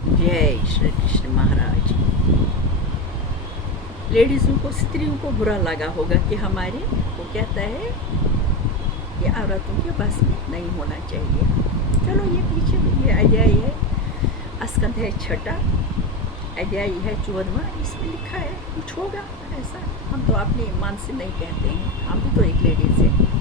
जय श्री कृष्ण महाराज। लेडीज़ों को, स्त्रियों को बुरा लगा होगा कि हमारे वो कहता है ये औरतों के बस में नहीं होना चाहिए। चलो ये पीछे ये अध्याय है, स्कंद है 6, अध्याय है 14, इसमें लिखा है कुछ होगा ऐसा। हम तो अपने ईमान से नहीं कहते हैं, हम भी तो एक लेडीज़ है।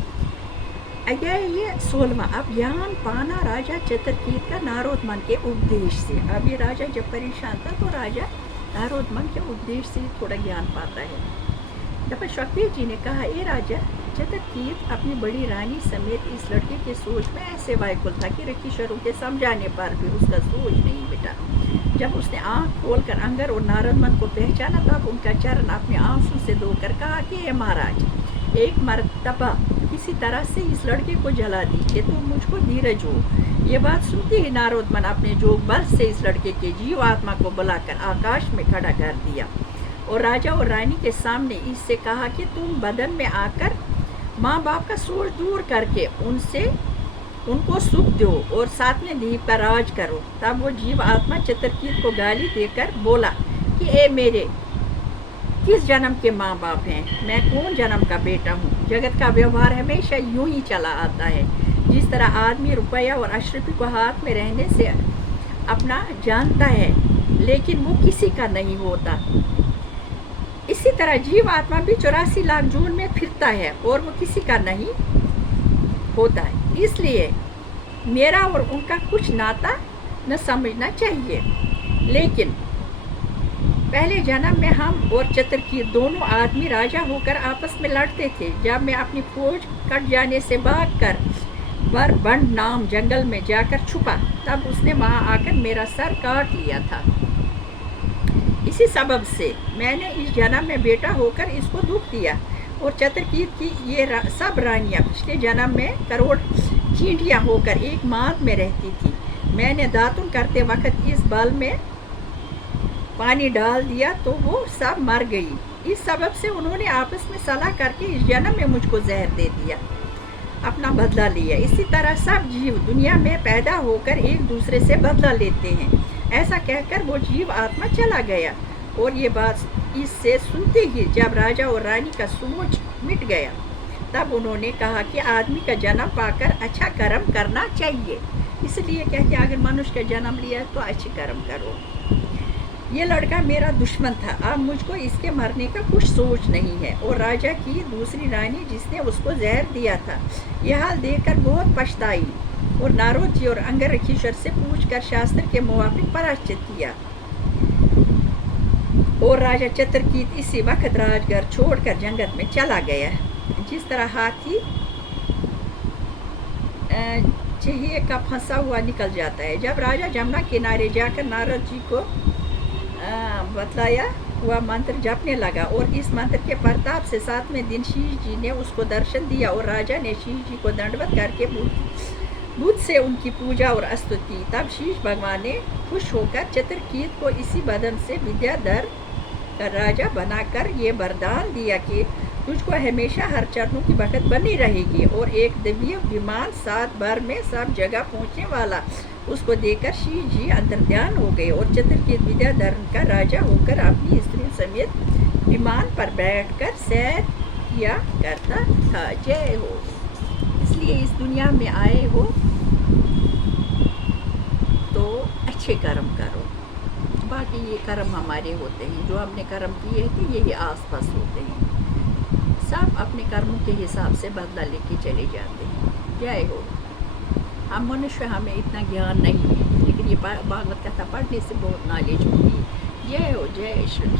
अध्याय ये 16। अब ज्ञान पाना राजा चित्रकीत का नारोदमन के उपदेश से। अब ये राजा जब परेशान था तो राजा नारोदमन के उपदेश से थोड़ा ज्ञान पाता है। जब शक्ति जी ने कहा, ये राजा चित्रकीत अपनी बड़ी रानी समेत इस लड़के के सोच में ऐसे व्याकुल था कि ऋषिशरों के समझाने पर भी उसका सोच नहीं मिटा। जब उसने आंख खोलकर अंगर और नारदमन को पहचाना तब उनका चरण अपने आंसू से धोकर कहा कि हे महाराज, एक मर्तबा किसी तरह से इस लड़के को जला दीजिए तो मुझको धीरज हो। ये बात सुनते ही नारदमन अपने जोग बल से इस लड़के के जीव आत्मा को बुलाकर आकाश में खड़ा कर दिया और राजा और रानी के सामने इससे कहा कि तुम बदन में आकर माँ बाप का सोच दूर करके उनको सुख दो और साथ में दीप का राज करो। तब वो जीव आत्मा चित्रकीत को गाली देकर बोला कि ए मेरे किस जन्म के माँ बाप हैं, मैं कौन जन्म का बेटा हूँ। जगत का व्यवहार हमेशा यूं ही चला आता है। जिस तरह आदमी रुपया और अशरफी को हाथ में रहने से अपना जानता है लेकिन वो किसी का नहीं होता, इसी तरह जीव आत्मा भी 84 लाख जून में फिरता है और वो किसी का नहीं होता है। इसलिए मेरा और उनका कुछ नाता न समझना चाहिए। लेकिन पहले जन्म में हम और चित्रकीत दोनों आदमी राजा होकर आपस में लड़ते थे। जब मैं अपनी फौज कट जाने से भागकर बरबंड नाम जंगल में जाकर छुपा तब उसने वहां आकर मेरा सर काट लिया था। इसी सबब से मैंने इस जन्म में बेटा होकर इसको दुख दिया। और चित्रकीत की ये सब रानियां पिछले जन्म में करोड़ चींटियां होकर एक माद में रहती थी। मैंने दातुन करते वक्त इस बाल में पानी डाल दिया तो वो सब मर गई। इस सबब से उन्होंने आपस में सलाह करके इस जन्म में मुझको जहर दे दिया, अपना बदला लिया। इसी तरह सब जीव दुनिया में पैदा होकर एक दूसरे से बदला लेते हैं। ऐसा कहकर वो जीव आत्मा चला गया। और ये बात इससे सुनते ही जब राजा और रानी का सोच मिट गया तब उन्होंने कहा कि आदमी का जन्म पाकर अच्छा कर्म करना चाहिए। इसलिए कहते हैं अगर मनुष्य का जन्म लिया तो अच्छे कर्म करो। ये लड़का मेरा दुश्मन था, अब मुझको इसके मरने का कुछ सोच नहीं है। और राजा की दूसरी रानी जिसने उसको जहर दिया था यह हाल देखकर बहुत पछताई और नारद जी और अंगर ऋषिशर से पूछकर शास्त्र के मुताबिक प्रायश्चित किया। और राजा चित्रकीत इसी वक्त राजगर छोड़कर जंगल में चला गया। जिस तरह हाथी चहिए का फंसा हुआ निकल जाता है। जब राजा जमुना किनारे जाकर नारद जी को बतलाया हुआ मंत्र जपने लगा और इस मंत्र के प्रताप से 7वें दिन शीश जी ने उसको दर्शन दिया और राजा ने शीश जी को दंडवत करके बुद्ध से उनकी पूजा और स्तुति की। तब शीश भगवान ने खुश होकर चित्रकीत को इसी बदन से विद्याधर का राजा बनाकर ये वरदान दिया कि तुझको हमेशा हर चरणों की भगत बनी रहेगी। और एक दिव्य विमान 7 बार में सब जगह पहुंचने वाला उसको देकर शीश जी अंतर्ध्यान हो गए और चित्रकीत विद्याधर का राजा होकर अपनी स्त्री समेत विमान पर बैठकर सैर किया करता था। जय हो। इसलिए इस दुनिया में आए हो तो अच्छे कर्म करो। बाकी ये कर्म हमारे होते हैं, जो हमने कर्म किए थे यही आसपास होते हैं। सब अपने कर्मों के हिसाब से बदला लेके चले जाते हैं। जय हो। हम मनुष्य, हमें इतना ज्ञान नहीं है लेकिन ये भागवत कथा पढ़ने से बहुत नॉलेज होती है। जय हो। जय श्री